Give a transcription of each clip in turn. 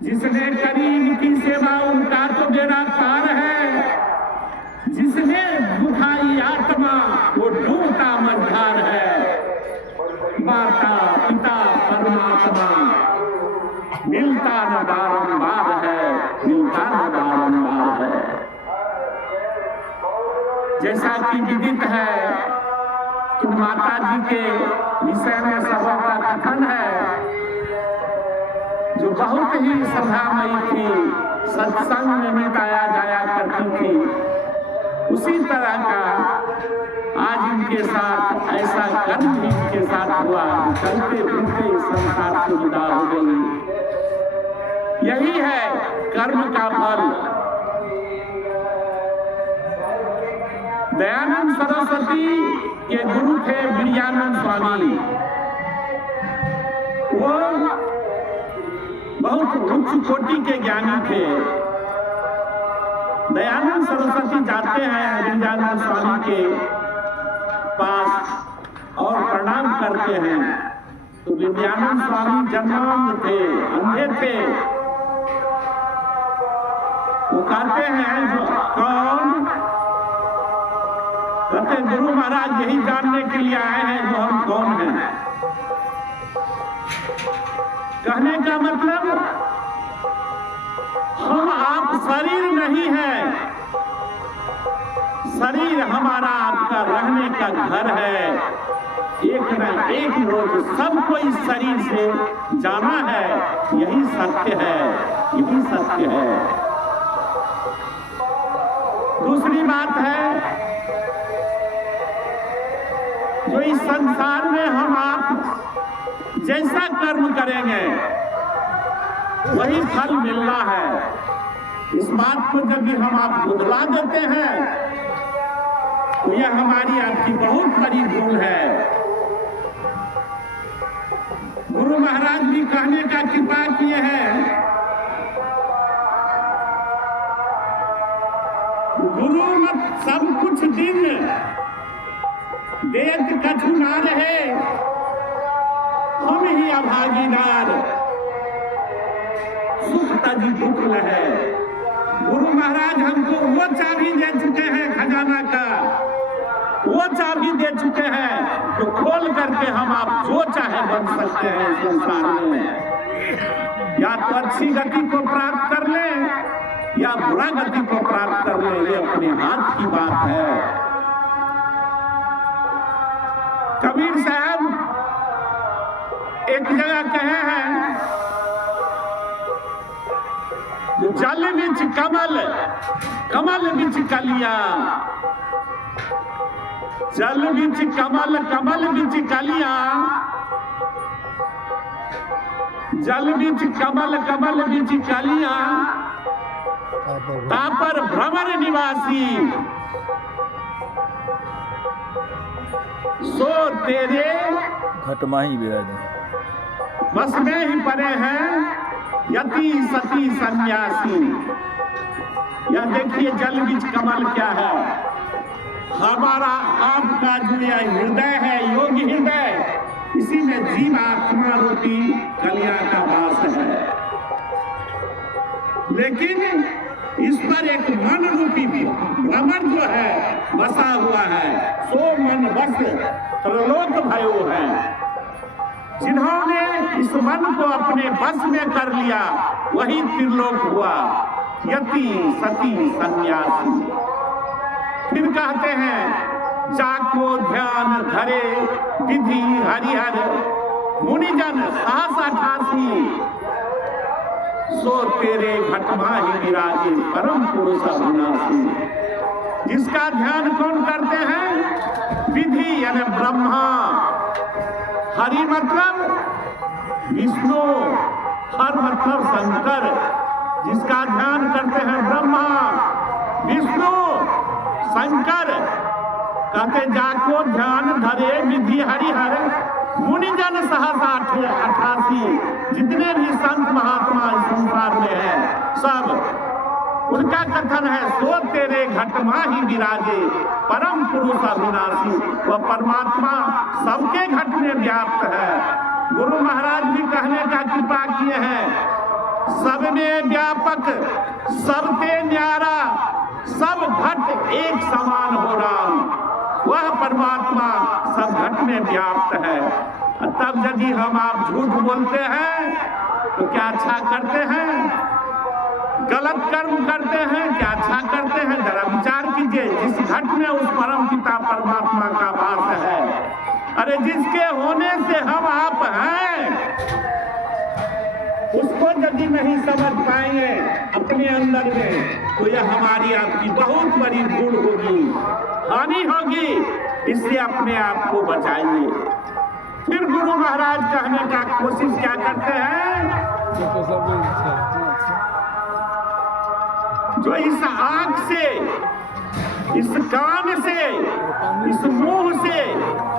जिसने करी इनकी सेवा उनका तो बेड़ा पार है, जिसने दुखाई आत्मा वो डूबता मझधार है। माता पिता परमात्मा मिलता न बारंबार है, मिलता न बारंबार है। जैसा कि विदित है कि माता जी के विषय में सभा का कथन है, जो बहुत ही सभामयी थी, सत्संग में मिटाया जाया करती थी, उसी तरह का आज इनके साथ ऐसा कर्म भी इनके साथ हुआ, चलते फिरते इस संसार से विदा हो गई। यही है कर्म का फल। दयानंद सरस्वती के गुरु थे विजयानंद स्वामी। वो बहुत उच्च कोटि के ज्ञानी थे। दयानंद सरस्वती जाते हैं विजयानंद स्वामी के पास और प्रणाम करते हैं, तो विजयानंद स्वामी जन्मांध थे, अंधे थे। वो कहते हैं जो कौन? कहते गुरु महाराज यही जानने के लिए आए हैं जो हम कौन हैं। कहने का मतलब हम आप शरीर नहीं है, शरीर हमारा आपका रहने का घर है। एक न एक रोज सबको इस शरीर से जाना है, यही सत्य है, यही सत्य है। दूसरी बात है, जो इस संसार में हम आप जैसा कर्म करेंगे वही फल मिलना है। इस बात को जब भी हम आप बदला देते हैं तो यह हमारी आपकी बहुत बड़ी भूल है। गुरु महाराज भी कहने का कृपा किए हैं, गुरु मत सब कुछ दिन देत कछु ना रहे, हम ही अभागीदार सुख तजी दुख लहे। गुरु महाराज हमको वो चाबी दे चुके हैं खजाना का, वो चाबी दे चुके हैं तो खोल करके हम आप जो चाहे बन सकते हैं संसार में। या तो अच्छी गति को प्राप्त कर ले या बुरा गति को प्राप्त कर ले, ये अपने हाथ की बात है। कबीर साहब एक जगह कहे हैं, जल बिच कमल, कमल बिच कलिया, जल बिच कमल, कमल बिच कलिया, जल बिच कमल, कमल बिच कलिया, तापर भ्रमर निवासी, सो तेरे घटमा ही विराजे, बस में ही पड़े हैं यति सती सन्यासी। यह देखिए जल बीच कमल क्या है, हमारा आपका जो यह हृदय है, योगी हृदय, इसी में जीव आत्मा रूपी कलिया का वास है। लेकिन इस पर एक मन रूपी भ्रमर जो है बसा हुआ है, सो मन बस त्रिलोक भयो है। जिन्होंने इस मन को अपने बस में कर लिया वही त्रिलोक हुआ, यति सती सन्यासी। फिर कहते हैं जाको ध्यान धरे विधि हरिहर, मुनिजन साहस 88, सो तेरे घटमा ही विराजे परम पुरुष अविनाशी। जिसका ध्यान कौन करते हैं? विधि यानी ब्रह्मा, हरि मतलब विष्णु, हर मतलब शंकर। जिसका ध्यान करते हैं ब्रह्मा, विष्णु, शंकर, कहते जाको ध्यान धरे विधि हरिहर, मुनिजन सहसा 88। जितने भी संत महात्मा इस संसार में हैं सब, उनका कथन है सो तेरे घटमा ही विराजे परम पुरुष अविनाशी। वह परमात्मा सबके घट में व्याप्त है। गुरु महाराज भी कहने का कृपा किए हैं, सब में व्यापक, सबते न्यारा, सब घट एक समान हो राम। वह परमात्मा सब घट में व्याप्त है। तब यदि हम आप झूठ बोलते हैं तो क्या अच्छा करते हैं? गलत कर्म करते हैं क्या अच्छा करते हैं? जरा विचार कीजिए। जिस घट में उस परम पिता परमात्मा का वास है, अरे जिसके होने से हम आप हैं, उसको यदि नहीं समझ पाएंगे अपने अंदर में, तो यह हमारी आपकी बहुत बड़ी भूल होगी, हानि होगी। इससे अपने आप को बचाइए। फिर गुरु महाराज कहने का कोशिश क्या करते हैं? जो इस आंख से, इस कान से, इस मुंह से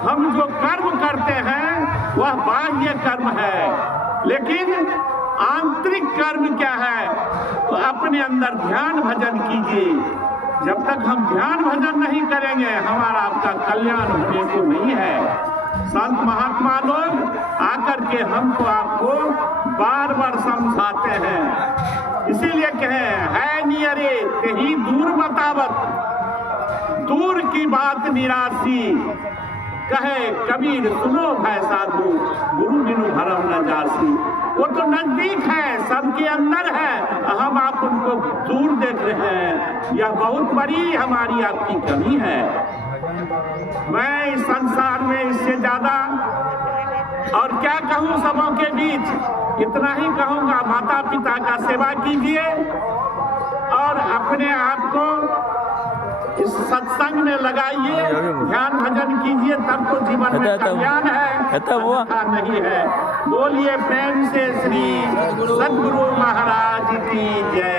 हम जो कर्म करते हैं वह बाह्य कर्म है, लेकिन आंतरिक कर्म क्या है? तो अपने अंदर ध्यान भजन कीजिए। जब तक हम ध्यान भजन नहीं करेंगे हमारा आपका कल्याण होने को नहीं है। संत महात्मा लोग आकर के हमको आपको बार बार समझाते हैं। इसीलिए कहे है नियरे कहीं दूर बतावत, दूर की बात निराशी। कहे कबीर सुनो भय साधु, गुरु बिनु भरम न जासी। वो तो नजदीक है, सबके अंदर है, हम आप उनको दूर देख रहे हैं। यह बहुत बड़ी हमारी आपकी कमी है। मैं इस संसार में इससे ज्यादा और क्या कहूँ सबों के बीच, इतना ही कहूँगा, माता पिता का सेवा कीजिए और अपने आप को इस सत्संग में लगाइए, ध्यान भजन कीजिए, तब तो जीवन में कल्याण है, अन्यथा नहीं है। बोलिए प्रेम से श्री सद्गुरु महाराज की जय।